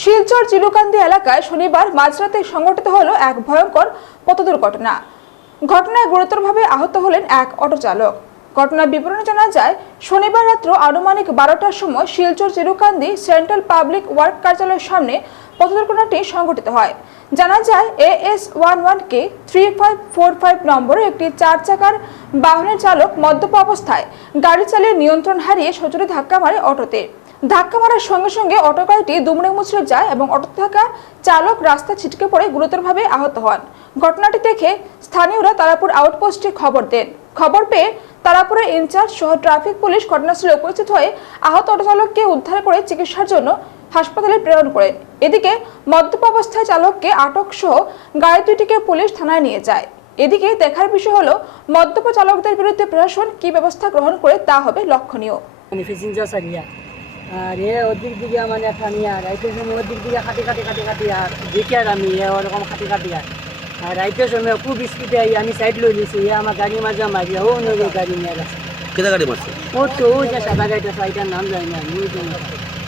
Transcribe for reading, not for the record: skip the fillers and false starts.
শিলচর চিলুকান্দি এলাকায় শনিবার মাঝরাতে সংঘটিত হলো এক ভয়ঙ্কর পথ দুর্ঘটনা। ঘটনায় গুরুতরভাবে আহত হলেন এক অটো চালক। ঘটনার বিবরণে জানা যায়, শনিবার রাত্র আনুমানিক 12টার সময় শিলচর চিলুকান্দি সেন্ট্রাল পাবলিক ওয়ার্ক কার্যালয়ের সামনে পথ দুর্ঘটনাটি সংঘটিত হয়। জানা যায়, AS11K 3545 নম্বরের একটি 4 চাকার বাহনের চালক মদ্যপ অবস্থায় গাড়ি চালিয়ে নিয়ন্ত্রণ হারিয়ে সজোরে ধাক্কা মারে অটোতে। ধাক্কা মারার সঙ্গে সঙ্গে অটো গাড়িটি দুমড়ে মুচড়ে যায় এবং অটোতে থাকা চালক রাস্তা ছিটকে পড়ে গুরুতরভাবে আহত হন। ঘটনাটি দেখে স্থানীয়রা তারাপুর আউটপোস্টে খবর দেন। খবর পেয়ে তারাপুরের ইনচার্জ সহ ট্রাফিক পুলিশ ঘটনাস্থলে উপস্থিত হয়ে আহত অটো চালককে উদ্ধার করে চিকিৎসার জন্য হাসপাতালে প্রেরণ করেন। এদিকে মদ্যপ অবস্থায় চালককে আটক সহ গাড়ি দুটিকে পুলিশ থানায় নিয়ে যায়। এদিকে দেখার বিষয় হলো মদ্যপ চালকদের বিরুদ্ধে প্রশাসন কি ব্যবস্থা গ্রহণ করে তা হবে লক্ষণীয়। আর ওদিক দিকে মানে খানিয়া রাইতের সময় ওদিক দিকে খাটি আর দেখি আর আমি ওরকম খাটি আর রাইতের সময় খুব স্পিডে আমি সাইড লই নিয়েছি, আমার গাড়ি মাঝে মারিয়া ও নয় গাড়ি নিয়ে গেছে। কেটা গাড়ি মারছে? ও তো ওই যে সাদা গাড়িটা সাইডের নাম যায় না।